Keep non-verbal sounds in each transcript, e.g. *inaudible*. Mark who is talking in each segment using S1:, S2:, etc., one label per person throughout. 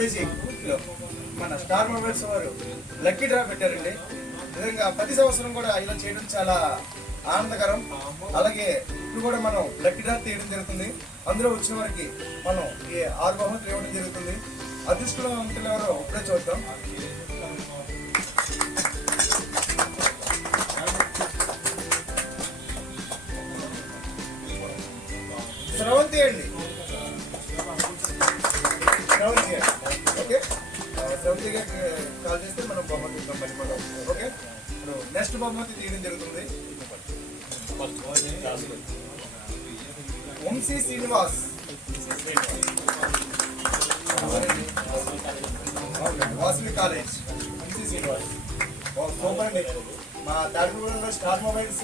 S1: కాలేజీలో మన star mobiles వారు లక్కీ డ్రా పెట్టారండి. నిజంగా ప్రతి సంవత్సరం కూడా ఇలా చేయడం చాలా ఆనందకరం. అలాగే ఇప్పుడు కూడా మనం లక్కీ డ్రా తీయడం జరుగుతుంది. అందులో వచ్చిన వారికి మనం ఈ ఆరు బహుమతులు ఇవ్వడం జరుగుతుంది. అదృష్టవంతులు ఎవరో ఇప్పుడే చూద్దాం. స్రవంతి అండి. స్రవంతి ఆ, కాల్ చేస్తే మనం బహుమతి ఇద్దాం మళ్ళీ కూడా ఓకే? ఇప్పుడు నెక్స్ట్ బహుమతి తీయడం జరుగుతుంది. వంశీ శ్రీనివాస్. వాసవి కాలేజ్. వంశీ శ్రీనివాస్. ఓ, సూపర్ అండి. మా స్టార్ మొబైల్స్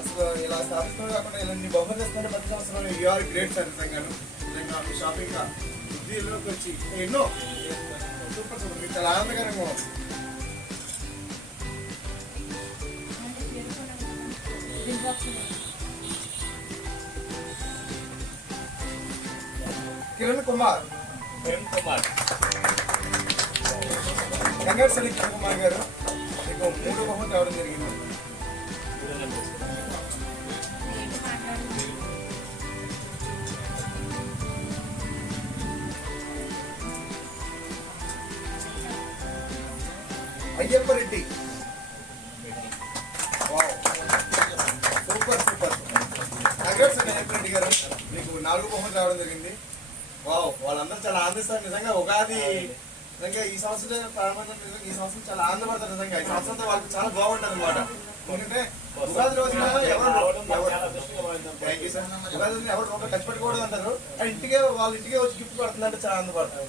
S1: అసలు ఇలా స్థాపిస్తూ కాకుండా ఇలాంటి బహుమతి ఇస్తుంటే ప్రతి సంవత్సరం యూఆర్ గ్రేట్ సార్ నిజంగా షాపింగ్ దీనిలోకి వచ్చి ఎన్నో సూపర్ సూపర్ మీకు చాలా ఆనందకరంగా ఉంది. కిరణ్ కుమార్
S2: ప్రేమ్ కుమార్
S1: కంగారు సరి కిరణ్ కుమార్ గారు మీకు మూడు బహుమతి రావడం జరిగింది Ayyappa Reddy wow. Super super congrats Ayyappa Reddy garu. మీకు నాలుగు బహుమతి రావడం జరిగింది. వావ్ వాళ్ళందరూ చాలా ఆనందిస్తారు. నిజంగా ఉగాది నిజంగా ఈ సంవత్సరం ప్రారంభం నిజంగా ఈ సంవత్సరం చాలా ఆనందపడతారు నిజంగా. ఈ సంవత్సరంతో వాళ్ళకి చాలా బాగుంటుంది అనమాట ఎందుకంటే ఉగాది రోజున ఎవరు ఉగాది రోజున ఎవరు రూపాయి ఖర్చు పెట్టుకోవడం అంటారు. ఆ ఇంటికే వాళ్ళ ఇంటికే వచ్చి గిఫ్ట్ పడుతుందంటే చాలా ఆనందపడతారు.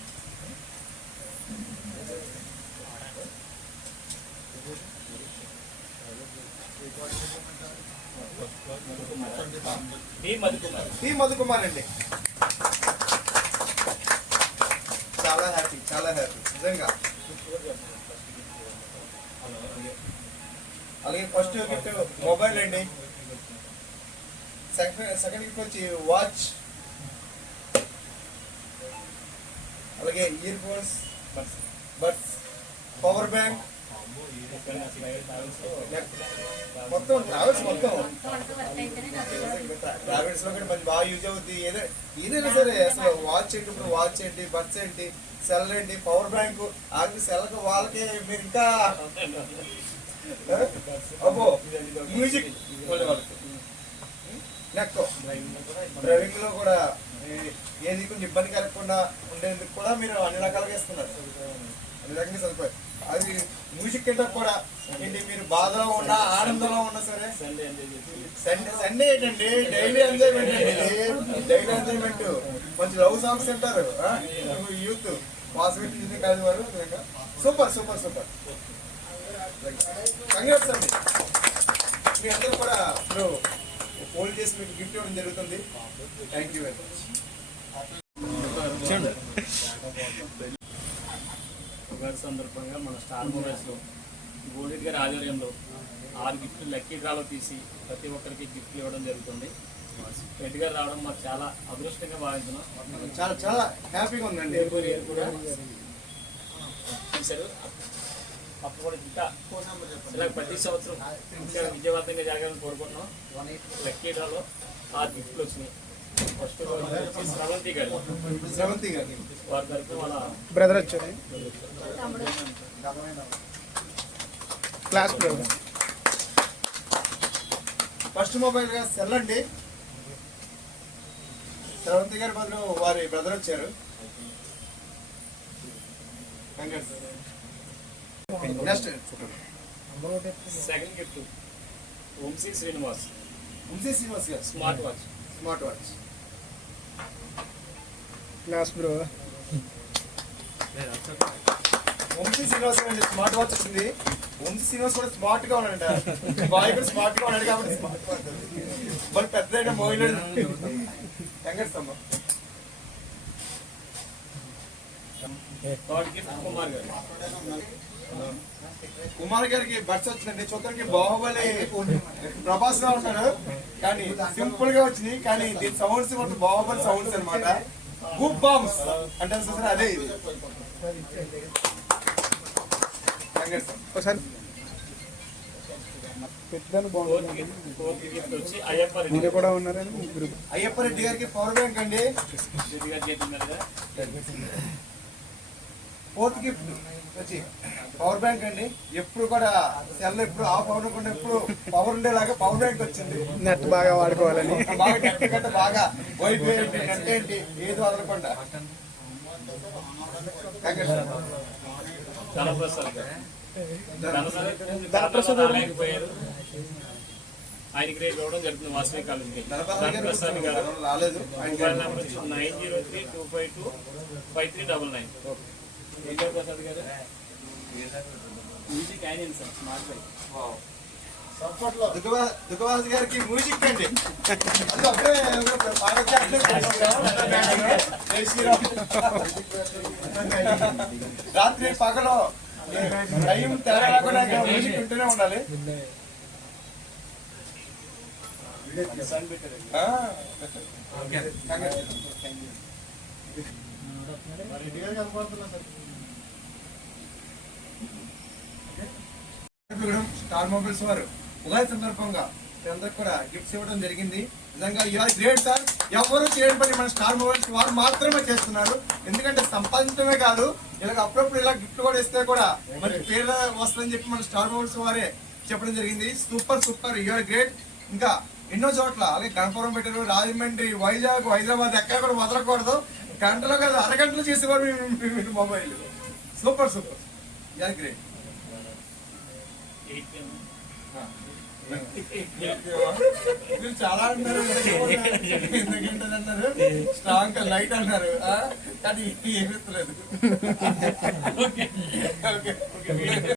S1: టి మధుకుమార్. అండి. చాలా హ్యాపీ చాలా హ్యాపీ నిజంగా. అలాగే ఫస్ట్ గిఫ్ట్ మొబైల్ అండి. సెకండ్ సెకండ్ గిఫ్ట్ వచ్చి వాచ్ అలాగే earphones buds power bank మొత్తం ట్రావెల్స్ మొత్తం. ట్రావెల్స్లో కూడా మంచి బాగా యూజ్ అవుద్ది. ఏదో ఏదైనా సరే అసలు వాచ్ ఏంటి ఇప్పుడు? వాచ్ ఏంటి? బస్ ఏంటి? సెల్ ఏంటి? పవర్ బ్యాంక్ ఆగి సెల్కి వాళ్ళకి మీరు ఇంకా అబ్బో మ్యూజిక్ నెక్ డ్రైవింగ్లో కూడా ఏది కొంచెం ఇబ్బంది కలగకుండా ఉండేందుకు కూడా మీరు అన్ని రకాలుగా ఇస్తున్నారు. అన్ని రకంగా సరిపోయి అది మ్యూజిక్ కింద కూడా. ఏంటి మీరు బాధలో ఉన్నా ఆనందంలో ఉన్నా సరే. సండే సండే ఏంటండి? డైలీ ఎంజాయ్మెంట్ అండి డైలీ ఎంజాయ్మెంట్ మంచి లవ్ సాంగ్స్ అంటారు యూత్ పాసిబిలిటీ మ్యూజిక్ కాదు వారు సూపర్ సూపర్ సూపర్ కంగ్రాట్స్ అండి. మీ అందరూ కూడా ఇప్పుడు ఫోన్ చేసి మీకు గిఫ్ట్ ఇవ్వడం జరుగుతుంది. Thank you very much
S2: Ugadi సందర్భంగా మన స్టార్ మొబైల్స్లో గోల్డెడ్ గారి ఆధ్వర్యంలో ఆరు గిఫ్ట్లు లక్కీ డ్రాలో తీసి ప్రతి ఒక్కరికి గిఫ్ట్లు ఇవ్వడం జరుగుతుంది. రెడ్డి గారు రావడం మాకు చాలా అదృష్టంగా భావించున్నాం
S1: చాలా చాలా హ్యాపీగా ఉందండి.
S2: కూడా చూశారు. అప్పుడు కూడా ఇంకా ఇలా ప్రతి సంవత్సరం ఇంకా విజయవంతంగా జరగాలని కోరుకుంటున్నాం. లక్కీ డ్రాలో ఆరు గిఫ్ట్లు వచ్చినాయి. ఫస్ట్ వచ్చి స్రవంతి గారు
S1: శ్రవంతి గారి
S2: వారి తరఫున వాళ్ళ
S3: బ్రదర్ వచ్చారు. Class brother.
S1: ఫస్ట్ మొబైల్గా సెల్ అండి శ్రవంతి గారి బదులు వారి బ్రదర్ వచ్చారు. Next.
S2: Second gift Vamsi Srinivas
S1: Vamsi Srinivas గారు.
S2: Smart watch
S1: smart watch
S3: class bro
S1: Vamsi Srinivas అండి స్మార్ట్ వాచ్ వచ్చింది. వంశీ శ్రీనివాస్ కూడా స్మార్ట్గా ఉన్నాడంట బాయ్ కూడా స్మార్ట్గా ఉన్నాడు కాబట్టి స్మార్ట్ వాచ్ మరి పెద్ద అయిన మోయినాడు వెంకటస్తంభం.
S2: కుమార్ గారు.
S1: కుమార్ గారికి బర్స్ వచ్చిందండి చూడటానికి బాహుబలి ప్రభాస్గా ఉంటాడు కానీ సింపుల్గా వచ్చింది కానీ దీని సౌండ్స్ మొత్తం బాహుబలి సౌండ్స్ అన్నమాట. గుడ్ బాంబ్స్ అంటే చూసారా? అదే ఇది.
S3: ఒకసారి. కూడా ఉన్నారని
S1: అయ్యప్ప రెడ్డి గారికి పవర్ బ్యాంక్ అండి
S2: రెడ్డి గారి చేతి మీదుగా
S1: ఫోర్త్ గిఫ్ట్ వచ్చి పవర్ బ్యాంక్ అండి. ఎప్పుడు కూడా సెల్ ఎప్పుడు ఆఫ్ అవ్వకుండా ఎప్పుడు పవర్ ఉండేలాగా పవర్ బ్యాంక్ వచ్చింది.
S3: నెట్ బాగా వాడుకోవాలని.
S1: బాగా గట్టి బాగా వైఫై ఏంటి నెట్ ఏంటి ఏది వదలకుండా.
S2: ఆయనకి రేపు ఇవ్వడం జరుగుతుంది వాసవి కాలేజీకి ధనప్రసాద్ గారు మొబైల్ నెంబర్ వచ్చి nine zero three two five two five three double nine. Vijaya Prasad గారు మ్యూజిక్ ఆయన సార్ స్మార్ట్ బైక్.
S1: దుగ్గవా- దుగ్గవాసు గారికి మ్యూజిక్ అండి. రాత్రి పగలు టైం లేకుండా ఇంకా మ్యూజిక్ వింటూనే ఉండాలి. ఆ. గూడెం స్టార్ మొబైల్స్ వారు. ఉగాది సందర్భంగా అందరికి కూడా గిఫ్ట్స్ ఇవ్వడం జరిగింది. నిజంగా యూఆర్ గ్రేట్ సార్ ఎవరు చేయడం పని మన స్టార్ మొబైల్స్ వారు మాత్రమే చేస్తున్నారు. ఎందుకంటే సంపాదించడమే కాదు ఇలాగ అప్పుడప్పుడు ఇలా గిఫ్ట్ కూడా ఇస్తే కూడా మరి పేరు వస్తుందని చెప్పి మన స్టార్ మొబైల్స్ వారే చెప్పడం జరిగింది. సూపర్ సూపర్ యూఆర్ గ్రేట్ ఇంకా ఎన్నో చోట్ల అలాగే గణపురం పెట్టారు రాజమండ్రి వైజాగ్ హైదరాబాద్ ఎక్కడ కూడా వదలకూడదు. గంటలో కాదు అరగంటలో చేసేవారు మీ మొబైల్ సూపర్ సూపర్
S2: ఎయిట్ *laughs*
S1: మీరు చాలా అన్నారు. ఎందుకంటే అన్నారు స్ట్రాంగ్ లైట్ అన్నారు? కానీ ఏమీ లేదు ఓకే *laughs*